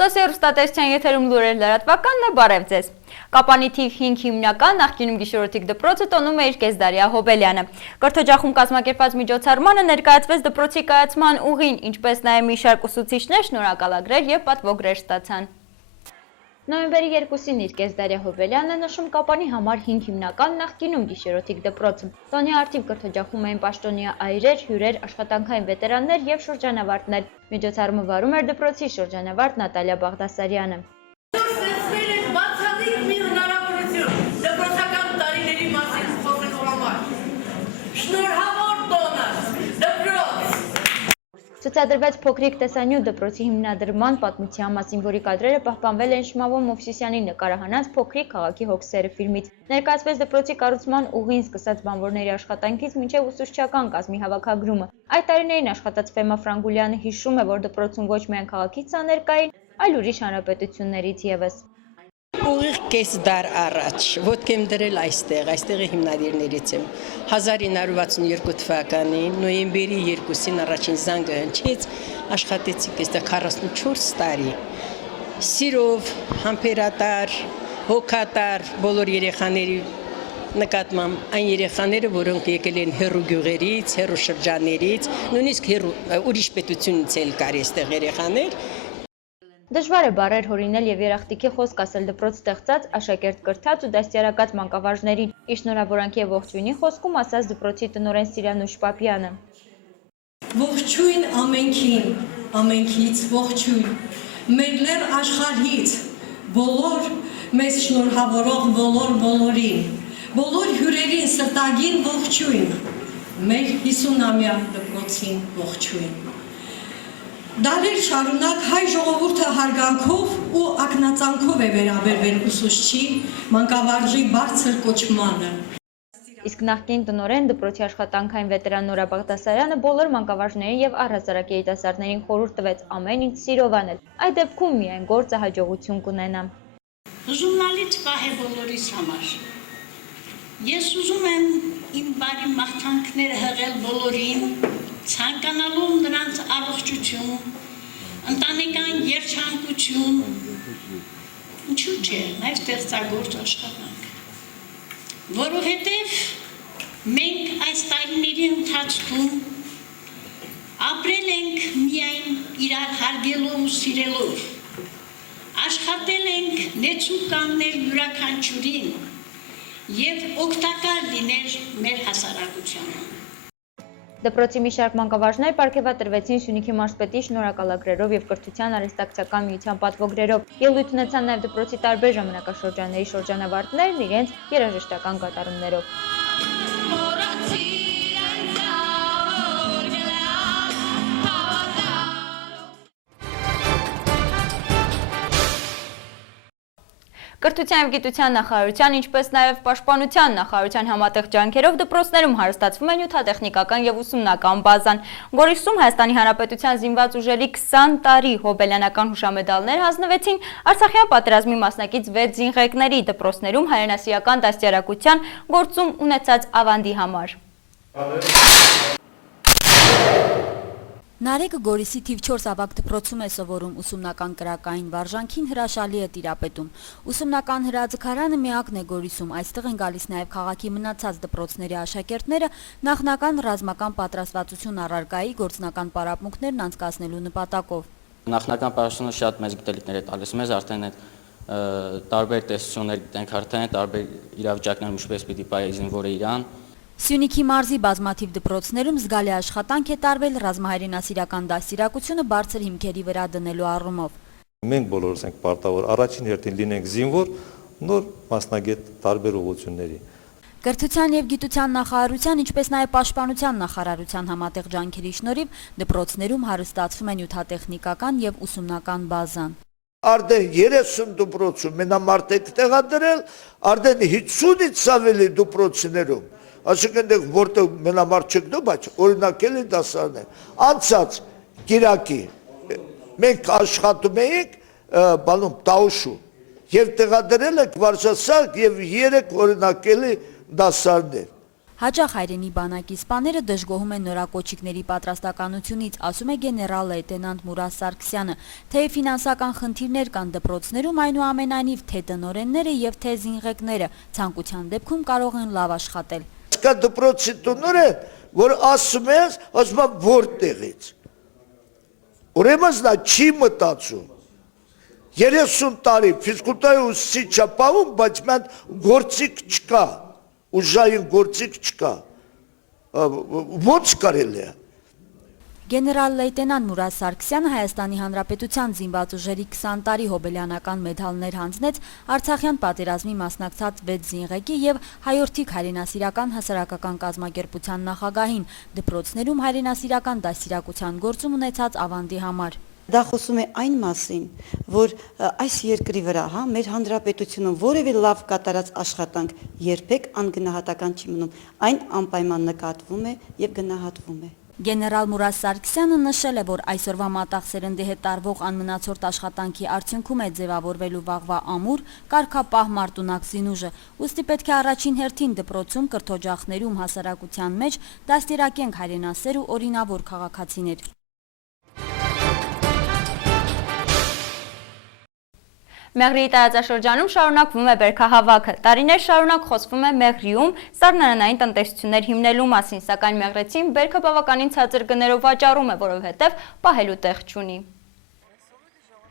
Սոսիալստատեսության եթերում լուրեր լրատվականն է, բարև ձեզ։ Կապանի թիվ 5 հիմնական նախկինում գիշերօրթիկ դպրոցը տոնում է իր Կեսդարյա Հոբելյանը։ Կրթօջախում կազմակերպված միջոցառմանը ներկայացվեց դպրոցի կայացման ուղին, ինչպես նաև մի շարք ուսուցիչներ շնորհակալագրեր և պատվոգրեր ստացան։ Նոյեմբերի 2-ին իր Կեսդարյա Հոբելյանը նշում Կապանի համար 5 հիմնական նախկինում գիշերօրթիկ դպրոցը։ Տոնի արդիվ կրթօջախում էին պաշտոնյա այրեր, հյուրեր, աշխատանքային վետերաններ և շրջանավարտներ։ Միջոցառումը վարում էր դպրոցի շրջանավարտ Նատալիա Բաղդասարյանը։ Ցուցադրվեց փոքրիկ տեսանյութ դպրոցի հիմնադրման պատմության մասին, որի կադրերը պահպանվել են Շմավո Մովսիսյանի նկարահանած «Փոքրիկ քաղաքի հոգսերը» ֆիլմից։ Ներկայացվեց դպրոցի կառուցման ուղին սկսած բանվորների աշխատանքից մինչև ուսուցչական կազմի հավաքագրումը։ Այդ տարիներին աշխատած Ֆեմա Ֆրանգուլյանը հիշում է, որ դպրոցում ոչ միայն քաղաքից ցաներ կային, այլ ուրիշ հանրապետություններից ևս։ Ուղիղ կես դար առաջ, ոտք եմ դրել այստեղի հիմնադիրներից եմ։ 1962 թվականին, նոյեմբերի 2-ին առաջին զանգը հնչեց, աշխատեցի այստեղ 44 տարի։ Սիրով, համբերատար, հոգատար բոլոր երեխաների նկատմամբ այն երեխաները, որոնք եկել են հեռու գյուղերից, հեռու շրջաններից, նույնիսկ ուրիշ պետությունից էլ կար այստեղ երեխաներ։ Դժվար է բառեր հորինել և երախտիկի խոսք ասել դպրոց ստեղծած, աշակերտ կրթած ու դաստիարակած մանկավարժներին, իր շնորհավորանքի և ողջույնի խոսքում ասաց դպրոցի տնօրեն Սիրանուշ Պապյանը։ Ողջույն ամենքին, ամենքից ողջույն, մեր լեռ աշխարհից, բոլոր մեզ շնորհավորող բոլորին, բոլոր հյուրերին սրտագին ողջույն, մեր 50-ամյա դպրոցին ողջույն։ Դարեր շարունակ հայ ժողովուրդը հարգանքով ու ակնածանքով է վերաբերվել ուսուցչի, մանկավարժի բարձր կոչմանը։ Իսկ նախկին տնօրեն դպրոցի աշխատանքային վետերան Նորա Բաղդասարյանը բոլոր մանկավարժներին և առհասարակ երիտասարդներին խորհուրդ տվեց ամեն ինչ սիրով անել։ Այդ դեպքում միայն գործը հաջողություն կունենա։ Հուզումնալից պահ է բոլորիս համար։ Ես ուզում եմ իմ բարի մաղթանքները հղել բոլորին, ցանկանալով նրանց առողջություն, ընտանեկան երջանկություն, ինչու՞ չէ, նաև ստեղծագործ աշխատանք, որովհետև մենք այս տարիների ընթացքում ապրել ենք միայն իրար հարգելով ու սիրելով, աշխատել ենք նեցու կանգնել յուրաքանչյուրին և օգտակար լինել մեր հասարակությանը։ Դպրոցի մի շարք մանկավարժներ պարգևատրվեցին Սյունիքի մարզպետի շնորհակալագրերով և կրթության արհեստակցական միության պատվոգրերով։ Ելույթ ունեցան նաև դպրոցի տարբեր ժամանակաշրջանների շրջանավարտներն իրենց երաժշտական կատարումներով։ Կրթության և գիտության նախարարության, ինչպես նաև պաշտպանության նախարարության համատեղ ջանքերով դպրոցներում հարստացվում է նյութատեխնիկական և ուսումնական բազան։ Գորիսում Հայաստանի Հանրապետության զինված ուժերի 20 տարի հոբելյանական հուշամեդալներ հանձնվեցին Արցախյան պատերազմի մասնակից 6 զինղեկների դպրոցներում հայրենասիրական դաստիարակության գործում ունեցած ավանդի համար։ Նարեկը Գորիսի թիվ 4 ավագ դպրոցում է սովորում, ուսումնական կրակային վարժանքին հրաշալի է տիրապետում։ Ուսումնական հրաձգարանը միակն է Գորիսում, այստեղ են գալիս նաև քաղաքի մնացած դպրոցների աշակերտները նախնական ռազմական պատրաստվածություն առարկայի գործնական պարապմունքներն անցկացնելու նպատակով։ Նախնական պարապմունքները շատ մեծ գիտելիքներ է տալիս մեզ, արդեն այդ տարբեր տեսություններ գիտենք, արդեն տարբեր իրավիճակներում ինչպես պիտի պահի զինվորը իրան։ Սյունիքի մարզի բազմաթիվ դպրոցներում զգալի աշխատանք է տարվել ռազմահայրենասիրական դաստիարակությունը բարձր հիմքերի վրա դնելու առումով։ Մենք բոլորս ենք պարտավոր առաջին հերթին լինենք զինվոր, նոր մասնագետ տարբեր ուղղությունների։ Կրթության և գիտության նախարարության, ինչպես նաև պաշտպանության նախարարության համատեղ ջանքերի շնորհիվ դպրոցներում հարստացվում է նյութատեխնիկական և ուսումնական բազան։ Արդեն 30 դպրոցում մենամարտիկ տեղադրել, արդեն 50-ից ավելի դպրոցներում Այսինքն որտեղ մենամարտ չկա, բայց օրինակելի դասարան է։ Անցած կիրակի մենք աշխատում էինք բանում Տաուշում եւ տեղադրել ենք Վարժասարք եւ 3 օրինակելի դասարաններ։ Հաճախ հայրենի բանակի սպաները դժգոհում են նորակոչիկների պատրաստականությունից, ասում է գեներալ լեյտենանտ Մուրադ Սարգսյանը, թե ֆինանսական խնդիրներ կան դպրոցներում, այնուամենայնիվ թե տնօրենները եւ թե զինղեկները ցանկության դեպքում կարող են լավ աշխատել։ Կա դպրոցի տնօրեն, որ ասում որտեղից։ Ուրեմն նա չի մտածում։ 30 տարի ֆիզկուլտուրայի ուսուցիչ չապավում, բայց մենք գործիք չկա, ուժային գործիք չկա, ո՞նց կարելի է։ Գեներալ լեյտենանտ Մուրադ Սարգսյանը Հայաստանի Հանրապետության զինված ուժերի 20 տարի հոբելյանական մեդալներ հանձնեց Արցախյան պատերազմի մասնակցած 6 զինղեկի եւ հայորդիկ հայրենասիրական հասարակական կազմակերպության նախագահին դպրոցներում հայրենասիրական դաստիարակության գործում ունեցած ավանդի համար։ Դա խոսում է այն մասին, որ այս երկրի վրա, մեր հանրապետությունում որևէ լավ կատարած աշխատանք երբեք անգնահատական չի մնում, այն անպայման նկատվում է եւ գնահատվում է։ Գեներալ Մուրադ Սարգսյանը նշել է, որ այսօրվա մատաղ սերնդի հետ տարվող անմնացորդ աշխատանքի արդյունքում է ձևավորվելու վաղվա ամուր, կարգապահ մարտունակ զինուժը, ուստի պետք է առաջին հերթին դպրոցում, կրթօջախներում, հասարակության մեջ դաստիարակենք հայրենասեր ու օրինավոր քաղաքացիներ։ Մեղրիի տարածաշրջանում շարունակվում է բերքահավաքը։ Տարիներ շարունակ խոսվում է Մեղրիում սառնարանային տնտեսություններ հիմնելու մասին, սակայն մեղրեցին բերքը բավականին ցածր գներով վաճառում է, որովհետև պահելու տեղ չունի։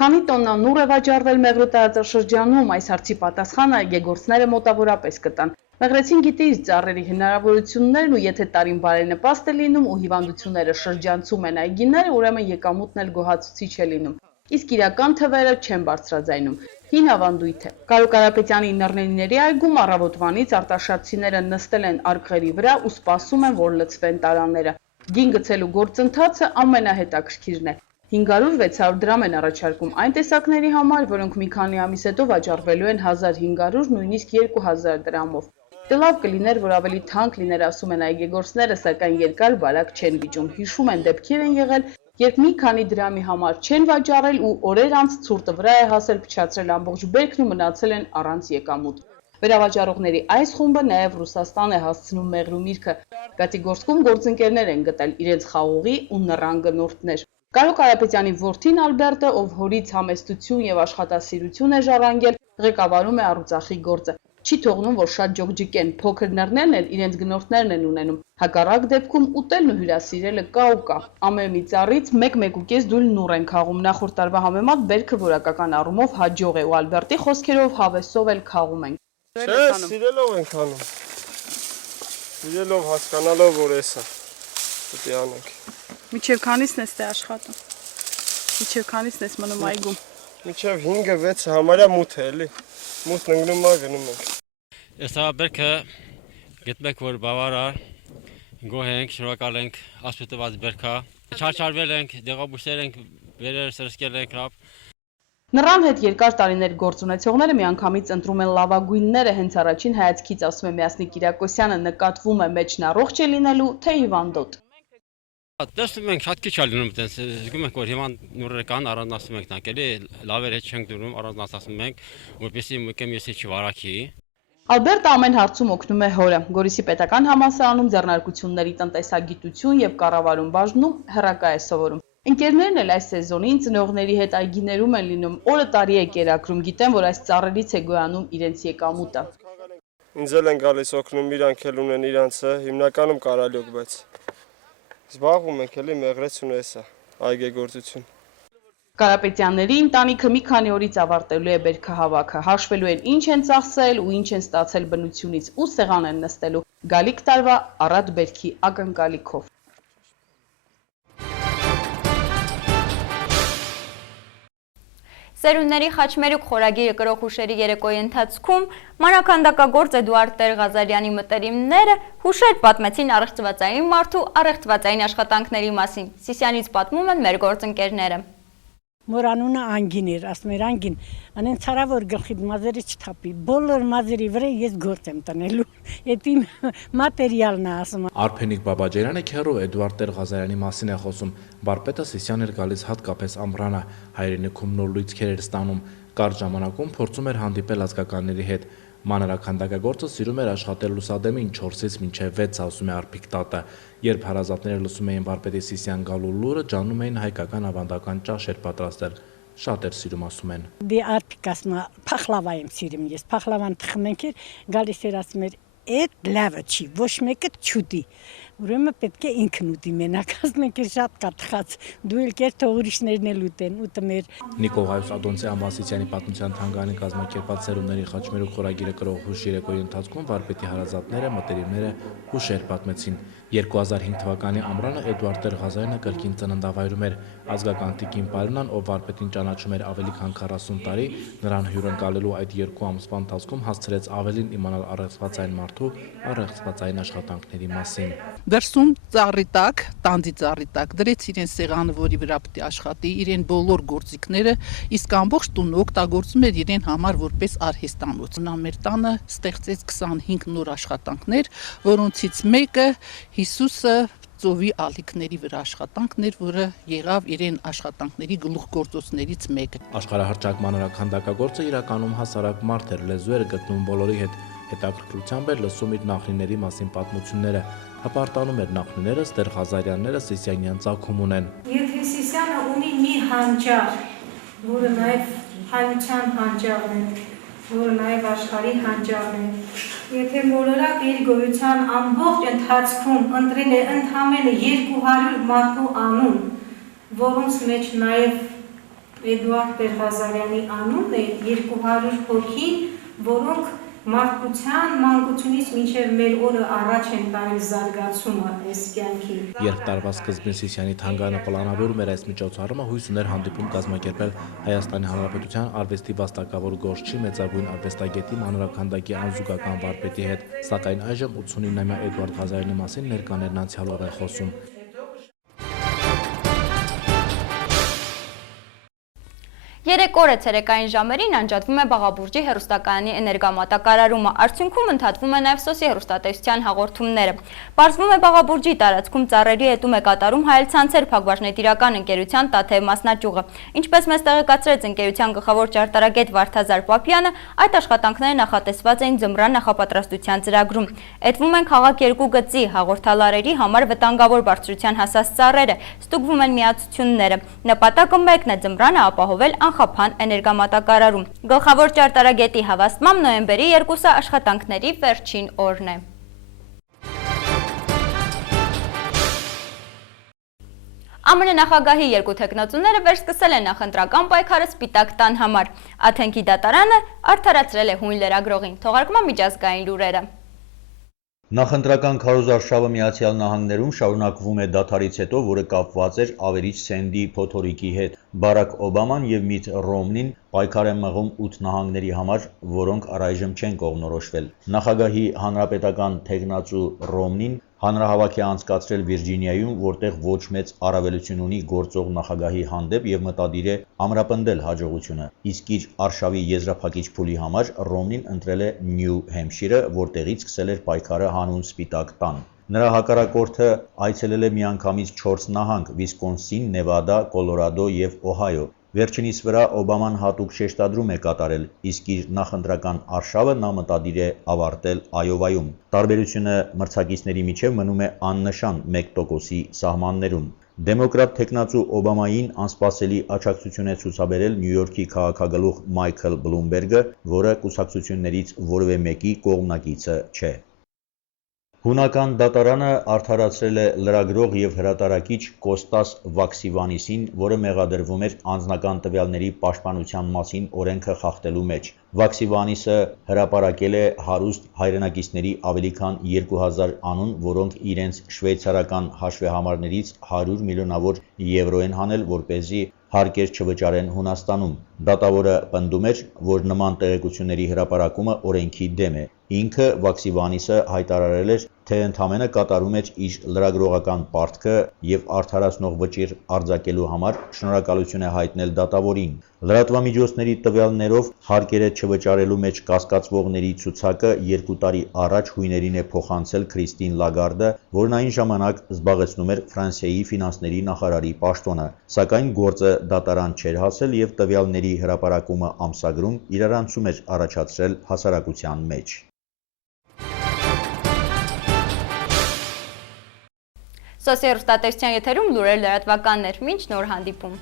Քանի տոննա նուռ է վաճառվել Մեղրու տարածաշրջանում, այս հարցի պատասխանը այգեգործները մոտավորապես կտան։ Մեղրեցին գիտի իր ծառերի հնարավորություններն ու եթե տարին բարենպաստ է լինում ու հիվանդությունները շրջանցում են այգիները, ուրեմն եկամուտն էլ գոհացուցիչ է լինում։ Իսկ իրական թվերը չեն բարձրաձայնում։ Հին ավանդույթ է։ Կարո Կարապետյանի Նռնենիների այգում առավոտվանից արտաշատցիները նստել են արկղերի վրա ու սպասում են, որ լցվեն տարաները։ Գին գցելու գործընթացը ամենահետաքրքիրն է։ 500-600 դրամ են առաջարկում այն տեսակների համար, որոնք մի քանի ամիս հետո վաճառվելու են 1500, նույնիսկ 2000 դրամով։ Դե լավ կլիներ, որ ավելի թանկ լիներ, ասում են այգեգործները, սակայն երկար բարակ չեն վիճում։ Հիշում են դեպքեր են եղել, երբ մի քանի դրամի համար չեն վաճառել ու օրեր անց ցուրտը վրա է հասել, փչացրել ամբողջ բերքն ու մնացել են առանց եկամուտ։ Վերավաճառողների այս խումբը նաև Ռուսաստան է հասցնում Մեղրու միրգը։ Գատիգորսկում գործընկերներ են գտել իրենց խաղողի ու նռան գնորդներ։ Կարո Կարապետյանի որդին Ալբերտը, ով հորից համեստություն եւ աշխատասիրություն է ժառանգել, ղեկավարում է առուծախի գործը։ Չի թողնում, որ շատ ջոկջիկեն, փոքր նռներն էլ իրենց գնորդներն են ունենում։ Հակառակ դեպքում ուտելն ու հյուրասիրելը կա ու կա։ Ամեն մի ծառից 1-1.5 դույլ նուռ են քաղում։ Նախորդ տարվա համեմատ բերքը որակական առումով հաջող է ու Ալբերտի խոսքերով հավեսով էլ քաղում են։ Չէ, սիրելով ենք անում։ Սիրելով հասկանալով, որ էսա պետք է անենք։ Միջև քանիսն ես աշխատում։ Միջև քանիսն ես մնում այգում։ Միջև 5-6 համարյա մութ է, էլի։ Մութն ընկնում է, գնում ենք։ Էսա բերքը գտմեք, որ բավարար, գոհ ենք, շնորհակալ ենք ասպետված բերքա։ Չարչարվել ենք, դեղաբույսեր ենք, վերեր սրսկել ենք լավ։ Նռան հետ երկար տարիներ գործ ունեցողները միանգամից ընտրում են լավագույնները, հենց առաջին հայացքից ասում է Միասնիկ Կիրակոսյանը, նկատվում է մեջն առողջ է լինելու, թե հիվանդոտ։ Տեսնում ենք շատ քիչ է լինում այդպես, զգում ենք որ հիվանդ նուռեր կան, առանձնացնում ենք տանք, էլի լավեր հետ չենք դուրում, առանձնացնում ենք, որպեսզի մեկը մյուսի չվարակի։ Ալբերտը ամեն հարցում օգնում է հորը։ Գորիսի պետական համալսարանում ձեռնարկությունների տնտեսագիտություն եւ կառավարում բաժնում հեռակա է սովորում։ Ընկերներն էլ այս սեզոնին ծնողների հետ այգիներում են լինում, օրը տարի է կերակրում, գիտեն, որ այս ծառերից է գոյանում իրենց եկամուտը։ Ինձ էլ են գալիս օգնում, իրանք էլ ունեն իրանցը, հիմնականում կարալյոկ, բայց զբաղվում ենք էլի մեղրեցուն էսա, այգեգործություն։ Կարապետյանների ընտանիքը մի քանի օրից ավարտելու է բերքահավաքը, հաշվելու են ինչ են ծախսել ու ինչ են ստացել բնությունից ու սեղան են նստելու գալիք տարվա առատ բերքի ակնկալիքով։ Սերունդների խաչմերուկ խորագիրը կրող հուշերի երեկոյի ընթացքում մանրաքանդակագործ Էդուարդ Տեր-Ղազարյանի մտերիմները հուշեր պատմեցին առեղծվածային մարդու առեղծվածային աշխատանքների մասին։ Սիսյանից պատմում են մեր գործընկերները։ Որ անունը Անգին էր, ասում էր Անգին, անեն ցարա որ գլխի մազերը չթափի, բոլոր մազերի վրա ես գործ եմ տնելու, այդ իմ մատերիալն է ասում։ Արփենիկ Բաբաջարյանը քեռու Էդուարդ Տեր-Ղազարյանի մասին է խոսում, վարպետը Սիսյան էր գալիս հատկապես ամռանը, հայրենիքում նոր լույսեր էր ստանում, կարճ ժամանակում փորձում էր հանդիպել ազգականների հետ, Մանրաքանդակագործը սիրում էր աշխատել լուսադեմին 4-ից մինչև 6, ասում է Արփիկ տատը։ Երբ հարազատները լսում էին վարպետի Սիսիան գալու լուրը, ջանում էին հայկական ավանդական ճաշեր պատրաստել։ Շատ էր սիրում, ասում են։ Դե Արփիկ ասում է, փախլավա եմ սիրում ես, փախլավան թխնենք էր, գալիս էր ասում էր, «Էդ լավը չի, ոչ մեկը չուտի»։ Ուրեմն պետք է ինքն ուտի մենակ, ասում ենք շատ կա թխած, դու էլ կեր թող ուրիշներն էլ ուտեն, ուտը մեր։ Նիկոլ Հայոց Ադոնցի Ամբասիցյանի պատմության թանգարանի կազմակերպած սերունդների խաչմերուկ խորագիրը կրող հուշ երեկոյի ընթացքում վարպետի հարազատները, մտերիմները հուշեր պատմեցին։ 2005 թվականի ամռանը Էդուարդ Տեր-Ղազարյանը կրկին ծննդավայրում էր։ Ազգական տիկին Պարինան, ով վարպետին ճանաչում էր ավելի քան 40 տարի, նրան հյուրընկալելու այդ 2 ամսվա ընթացքում հասցրեց ավելին իմանալ առեղծվածային մարդու առեղծվածային աշխատանքների մասին։ Դրսում ծառի տակ, տանձի ծառի տակ դրեց իրեն սեղանը, որի վրա պետք է աշխատի, իրեն բոլոր գործիքները, իսկ ամբողջ տունը օգտագործում էր իրեն համար որպես արհեստանոց։ Նա մեր տանը ստեղծեց 25 նոր աշխատանքներ, որոնցից մեկը Հիսուսը ծովի ալիքների վրա աշխատանքն էր, որը եղավ իրեն աշխատանքների գլուխգործոցներից մեկը։ Աշխարհահռչակ մանրաքանդակագործը իրականում հասարակ մարդ էր, լեզու էր գտնում բոլորի հետ, հետաքրքրությամբ էր լսում իր նախնիների մասին պատմությունները, հպարտանում էր նախնիները, Տեր-Ղազարյանները Սիսիանյան ծագում ունեն։ Եթե Սիսիանը ունի մի հանճար, որը նաև հայության հանճարն է, որը նաև աշխարհի հանճարն է, եթե մոլորակ իր գոյության ամբողջ ընթացքում ընտրել է ընդամենը 200 մարդու անուն, որոնց մեջ նաև Էդուարդ Տեր-Ղազարյանի անունն է, 200 հոգի, որոնք մարդկության մանկությունից մինչև մեր օրը առաջ են տարել զարգացումը այս կյանքի։ Երբ տարվա սկզբին Սիսիանի թանգարանը պլանավորում էր այս միջոցառումը, հույս ուներ հանդիպում կազմակերպել Հայաստանի Հանրապետության արվեստի վաստակավոր գործչի մեծագույն արվեստագետի մանրաքանդակի անզուգական վարպետի հետ, սակայն այժմ 89-ամյա Էդուարդ Ղազարյանի մասին ներկաներն անցյալով են խոսում։ 3 օրը ցերեկային ժամերին անջատվում է Բաղաբուրջի հեռուստակայանի էներգամատակարարումը, արդյունքում ընդհատվում է նաև սոսի հեռուստատեսության հաղորդումները։ Պարզվում է Բաղաբուրջի տարածքում ծառերի հետում է կատարում հայելցանցեր Փակbaşնետիրական ընկերության Տաթև մասնաճյուղը։ Ինչպես մեզ տեղեկացրեց ընկերության գլխավոր ճարտարագետ Վարդազար Պապյանը, այդ աշխատանքները նախատեսված էին ձմռան նախապատրաստության ծրագրում։ Էդվում են քաղաք 2 գծի հաղորդալարերի համար վտանգավոր բարձրության հասած ծառերը, ստուգվում են միացությունները։ Նպատակը մեկն է ձմռանը ապահովել անխափան էներգամատակարարում։ Գլխավոր ճարտարագետի հավաստմամբ նոյեմբերի 2-ը աշխատանքների վերջին օրն է։ ԱՄՆ նախագահի 2 թեկնածուները վերսկսել են նախընտրական պայքարը Սպիտակ տան համար։ Աթենքի դատարանը արդարացրել է հույն լրագրողին։ Թողարկման միջազգային լուրերը։ Նախընտրական քարոզարշավը Միացյալ Նահանգներում շարունակվում է դադարից հետո, որը կապված էր ավերիչ Սենդի փոթորիկի հետ։ Բարակ Օբաման եւ Միթ Ռոմնին պայքար են մղում 8 նահանգների համար, որոնք առայժմ չեն կողմնորոշվել։ Նախագահի հանրապետական թեկնածու Ռոմնին հանրահավաք է անցկացրել Վիրջինիայում, որտեղ ոչ մեծ առավելություն ունի գործող նախագահի հանդեպ եւ մտադիր է ամրապնդել հաջողությունը։ Իսկ իր արշավի եզրափակիչ փուլի համար Ռոմնին ընտրել է Նյու Հեմփշիրը, որտեղից սկսել էր պայքարը հանուն Սպիտակ տան։ Նրա հակառակորդը այցելել է միանգամից 4 նահանգ՝ Վիսկոնսին, Նևադա, Կոլորադո եւ Օհայո։ Վերջինիս վրա Օբաման հատուկ շեշտադրում է կատարել, իսկ իր նախընտրական արշավը նա մտադիր է ավարտել Այովայում։ Տարբերությունը մրցակիցների միջև մնում է աննշան 1%-ի սահմաններում։ Դեմոկրատ թեկնածու Օբամային անսպասելի աջակցություն է ցուցաբերել Նյու Յորքի քաղաքագլուխ Մայքլ Բլումբերգը, որը կուսակցություններից որևէ մեկի կողմնակիցը չէ։ Հունական դատարանը արդարացրել է լրագրող եւ հրատարակիչ Կոստաս Վաքսիվանիսին, որը մեղադրվում էր անձնական տվյալների պաշտպանության մասին օրենքը խախտելու մեջ։ Վաքսիվանիսը հրապարակել է հարուստ հայրենակիցների ավելի քան 2000 անուն, որոնք իրենց շվեյցարական հաշվեհամարներից 100 միլիոնավոր եվրո են հանել, որպեսզի հարկեր չվճարեն Հունաստանում։ Դատավորը պնդում էր, որ նման տեղեկությունների հրապարակումը օրենքի դեմ է։ Ինքը Վաքսիվանիսը հայտարարել էր, թե ընդամենը կատարում էր իր լրագրողական պարտքը եւ արդարացնող վճիռ արձակելու համար շնորհակալություն է հայտնել դատավորին։ Լրատվամիջոցների տվյալներով հարկերը չվճարելու մեջ կասկածվողների ցուցակը 2 տարի առաջ հույներին է փոխանցել Քրիստին Լագարդը, որն այն ժամանակ զբաղեցնում էր Ֆրանսիայի ֆինանսների նախարարի պաշտոնը, սակայն գործը դատարան չէր հասել եւ տվյալների հրապարակումը ամսագրում իրարանցում էր առաջացրել հասարակության մեջ։ Սոսիալստատեսության եթերում լուրեր լրատվականներ, մինչ նոր հանդիպում։